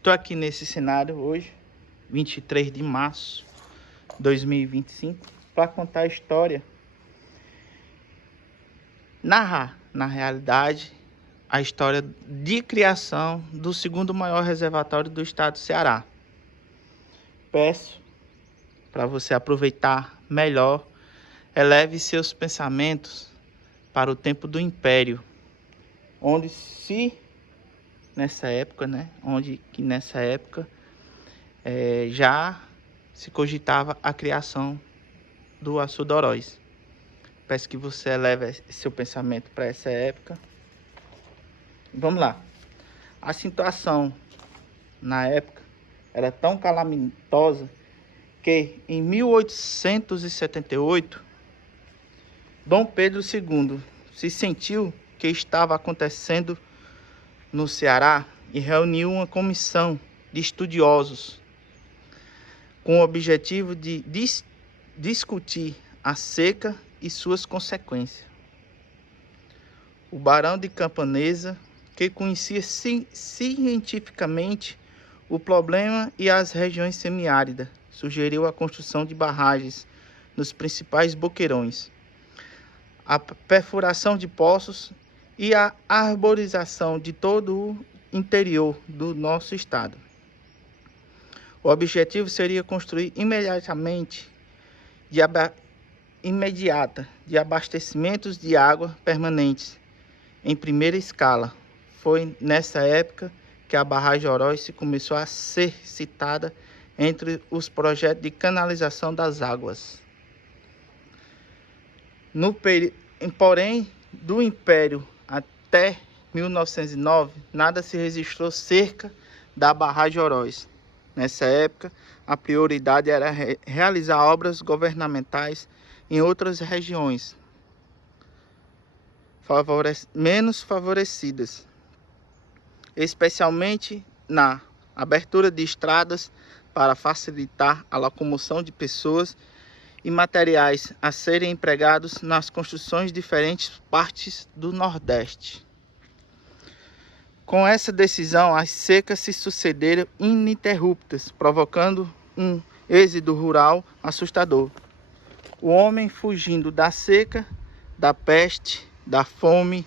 Estou aqui nesse cenário hoje, 23 de março de 2025, para contar a história, narrar, na realidade, a história de criação do segundo maior reservatório do estado do Ceará. Peço para você aproveitar melhor, eleve seus pensamentos para o tempo do Império, onde nessa época já se cogitava a criação do Açu-Doróis. Peço que você eleve seu pensamento para essa época. Vamos lá. A situação na época era tão calamitosa que em 1878 Dom Pedro II se sentiu que estava acontecendo no Ceará e reuniu uma comissão de estudiosos com o objetivo de discutir a seca e suas consequências. O barão de Camponesa, que conhecia cientificamente o problema e as regiões semiáridas, sugeriu a construção de barragens nos principais boqueirões, a perfuração de poços e a arborização de todo o interior do nosso estado. O objetivo seria construir imediata de abastecimentos de água permanentes em primeira escala. Foi nessa época que a barragem Oroz começou a ser citada entre os projetos de canalização das águas. Porém, do Império até 1909, nada se registrou cerca da barragem Oroz. Nessa época, a prioridade era realizar obras governamentais em outras regiões menos favorecidas, especialmente na abertura de estradas para facilitar a locomoção de pessoas e materiais a serem empregados nas construções de diferentes partes do Nordeste. Com essa decisão, as secas se sucederam ininterruptas, provocando um êxodo rural assustador. O homem fugindo da seca, da peste, da fome,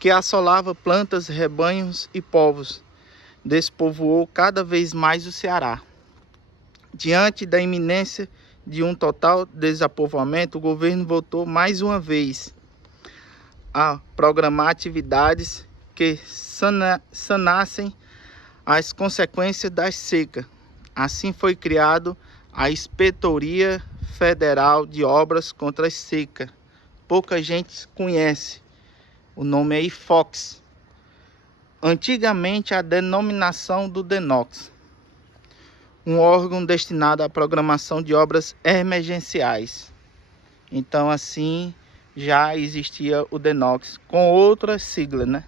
que assolava plantas, rebanhos e povos, despovoou cada vez mais o Ceará. Diante da iminência de um total desapovoamento, o governo voltou mais uma vez a programar atividades que sanassem as consequências da seca. Assim foi criado a Inspetoria Federal de Obras contra a Seca. Pouca gente conhece. O nome é IFOX. Antigamente a denominação do DENOX, um órgão destinado à programação de obras emergenciais. Então assim já existia o DENOX com outra sigla, né?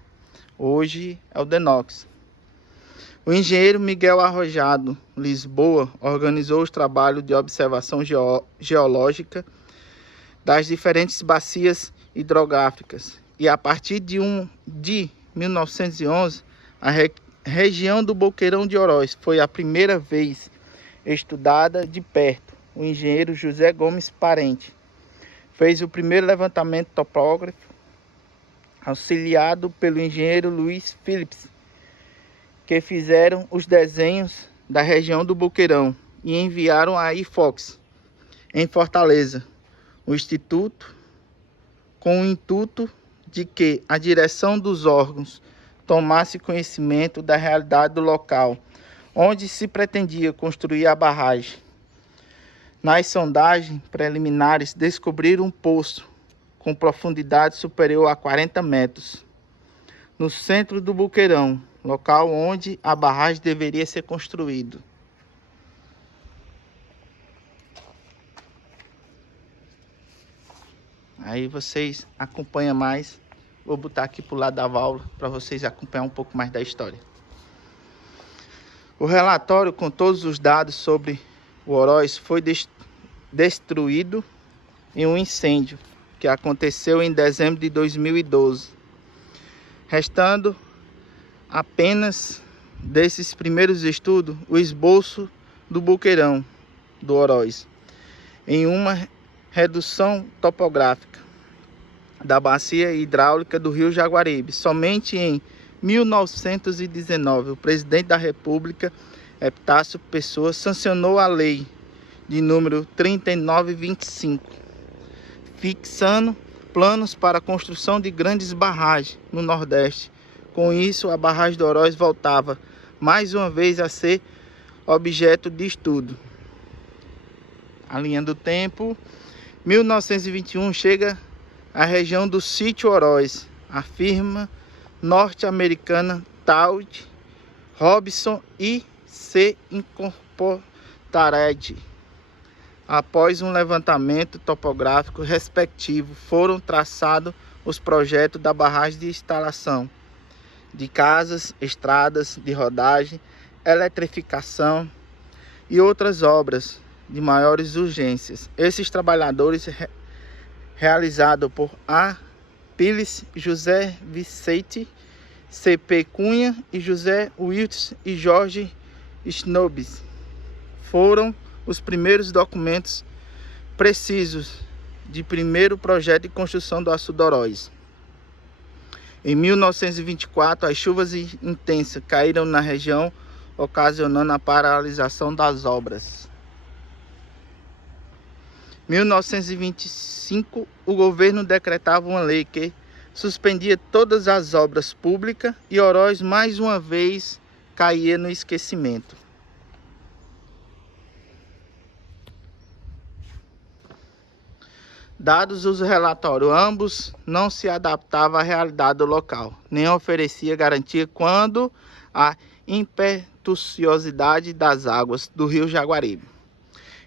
Hoje é o DENOX. O engenheiro Miguel Arrojado Lisboa organizou os trabalhos de observação geológica das diferentes bacias hidrográficas e a partir de 1911 a região do Boqueirão de Oroz foi a primeira vez estudada de perto. O engenheiro José Gomes Parente fez o primeiro levantamento topográfico, auxiliado pelo engenheiro Luiz Phillips, que fizeram os desenhos da região do Boqueirão e enviaram a IFOX em Fortaleza, o Instituto, com o intuito de que a direção dos órgãos tomasse conhecimento da realidade do local, onde se pretendia construir a barragem. Nas sondagens preliminares, descobriram um poço com profundidade superior a 40 metros, no centro do Boqueirão, local onde a barragem deveria ser construída. Aí vocês acompanham mais. Vou botar aqui para o lado da válvula para vocês acompanhar um pouco mais da história. O relatório com todos os dados sobre o Oroz foi destruído em um incêndio que aconteceu em dezembro de 2012, restando apenas desses primeiros estudos o esboço do Boqueirão do Oroz, em uma redução topográfica da bacia hidráulica do rio Jaguaribe. Somente em 1919, o presidente da República, Epitácio Pessoa, sancionou a lei de número 3925, fixando planos para a construção de grandes barragens no Nordeste. Com isso, a barragem do Oroz voltava mais uma vez a ser objeto de estudo. A linha do tempo, 1921, chega à região do sítio Oroz, a firma norte-americana Taut Robinson e C. Incorporated. Após um levantamento topográfico respectivo, foram traçados os projetos da barragem de instalação de casas, estradas de rodagem, eletrificação e outras obras de maiores urgências. Esses trabalhadores realizados por A. Piles, José Vicente, C.P. Cunha e José Wiltz e Jorge Snobes foram os primeiros documentos precisos de primeiro projeto de construção do Açude do Oroz. Em 1924, as chuvas intensas caíram na região, ocasionando a paralisação das obras. Em 1925, o governo decretava uma lei que suspendia todas as obras públicas e Oroz mais uma vez caía no esquecimento. Dados os relatórios, ambos não se adaptavam à realidade do local, nem oferecia garantia quanto à impetuosidade das águas do rio Jaguaribe.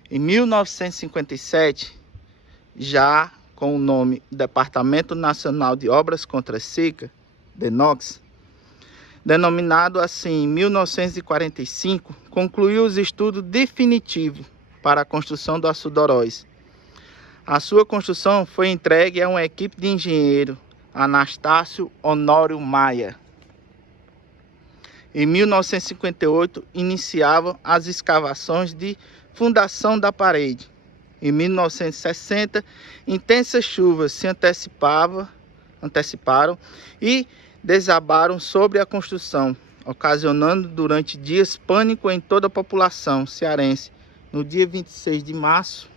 Em 1957, já com o nome Departamento Nacional de Obras contra a Seca, DENOX, denominado assim em 1945, concluiu os estudos definitivos para a construção do Açude do Oroz. A sua construção foi entregue a uma equipe de engenheiro, Anastácio Honório Maia. Em 1958, iniciavam as escavações de fundação da parede. Em 1960, intensas chuvas se anteciparam e desabaram sobre a construção, ocasionando durante dias pânico em toda a população cearense. No dia 26 de março,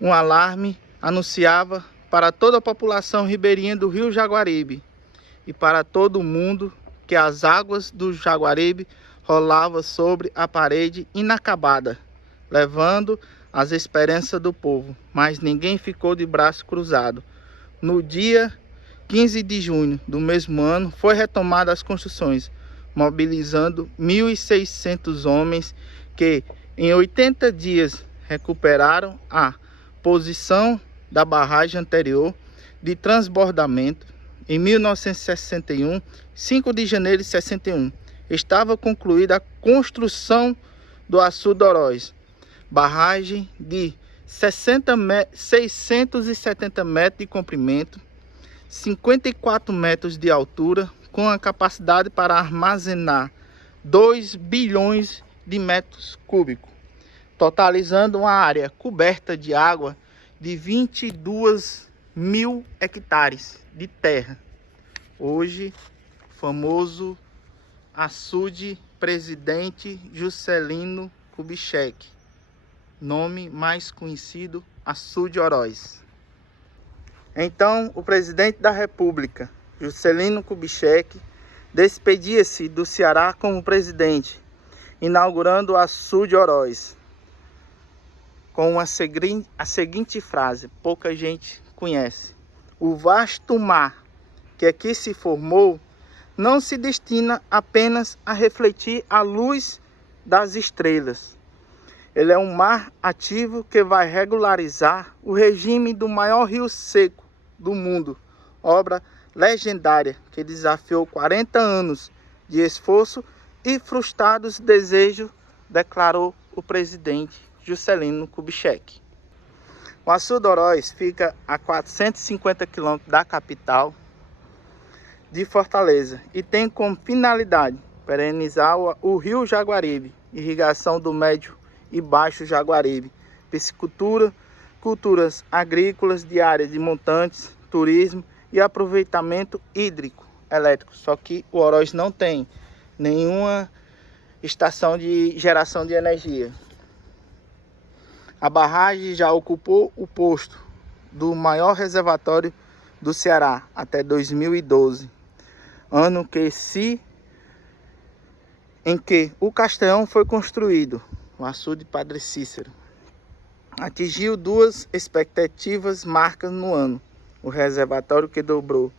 um alarme anunciava para toda a população ribeirinha do rio Jaguaribe e para todo o mundo que as águas do Jaguaribe rolavam sobre a parede inacabada, levando as esperanças do povo, mas ninguém ficou de braço cruzado. No dia 15 de junho do mesmo ano, foi retomada as construções, mobilizando 1.600 homens que, em 80 dias, recuperaram a posição da barragem anterior de transbordamento. Em 1961, 5 de janeiro de 61, estava concluída a construção do Açude do Oroz, barragem de 670 metros de comprimento, 54 metros de altura, com a capacidade para armazenar 2 bilhões de metros cúbicos, totalizando uma área coberta de água de 22 mil hectares de terra. Hoje, famoso açude Presidente Juscelino Kubitschek, nome mais conhecido, Açude Oroz. Então, o presidente da República, Juscelino Kubitschek, despedia-se do Ceará como presidente, inaugurando o Açude Oroz, com a seguinte frase, pouca gente conhece: o vasto mar que aqui se formou não se destina apenas a refletir a luz das estrelas. Ele é um mar ativo que vai regularizar o regime do maior rio seco do mundo, obra legendária que desafiou 40 anos de esforço e frustrados desejos, declarou o presidente Juscelino Kubitschek. O Açude do Oroz fica a 450 quilômetros da capital de Fortaleza e tem como finalidade perenizar o rio Jaguaribe, irrigação do médio e baixo Jaguaribe, piscicultura, culturas agrícolas de áreas de montantes, turismo e aproveitamento hídrico elétrico. Só que o Oroz não tem nenhuma estação de geração de energia. A barragem já ocupou o posto do maior reservatório do Ceará até 2012, ano em que o Castelão foi construído, o açude Padre Cícero. Atingiu duas expectativas marcas no ano. O reservatório, que dobrou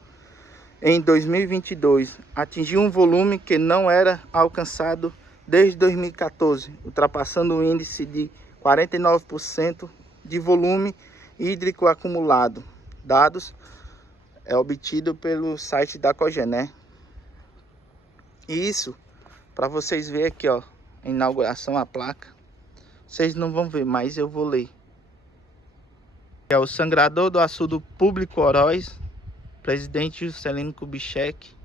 em 2022, atingiu um volume que não era alcançado desde 2014, ultrapassando o índice de 49% de volume hídrico acumulado. Dados obtido pelo site da Cogener. E isso, para vocês verem aqui, ó, a inauguração, a placa. Vocês não vão ver, mas eu vou ler. É o sangrador do açude público Oroz, presidente Juscelino Kubitschek.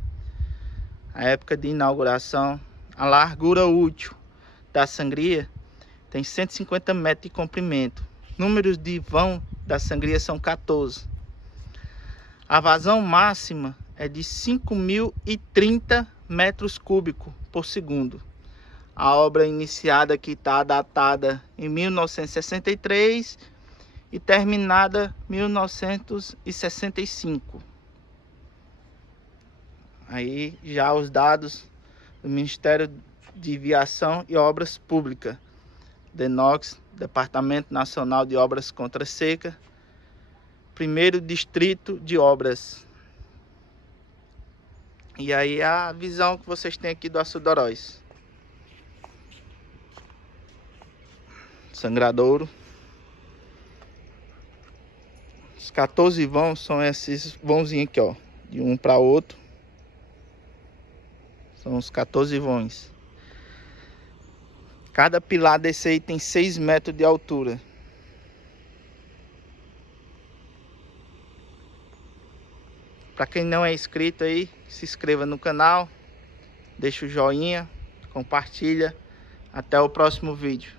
A época de inauguração, a largura útil da sangria tem 150 metros de comprimento. Números de vão da sangria são 14. A vazão máxima é de 5.030 metros cúbicos por segundo. A obra iniciada aqui está datada em 1963 e terminada em 1965. Aí já os dados do Ministério de Viação e Obras Públicas, DENOX, Departamento Nacional de Obras Contra a Seca, primeiro distrito de obras. E aí a visão que vocês têm aqui do açude Oroz. Sangradouro. Os 14 vãos são esses vãozinhos aqui, ó, de um para outro. São os 14 vãos. Cada pilar desse aí tem 6 metros de altura. Para quem não é inscrito aí, se inscreva no canal, deixa o joinha, compartilha. Até o próximo vídeo.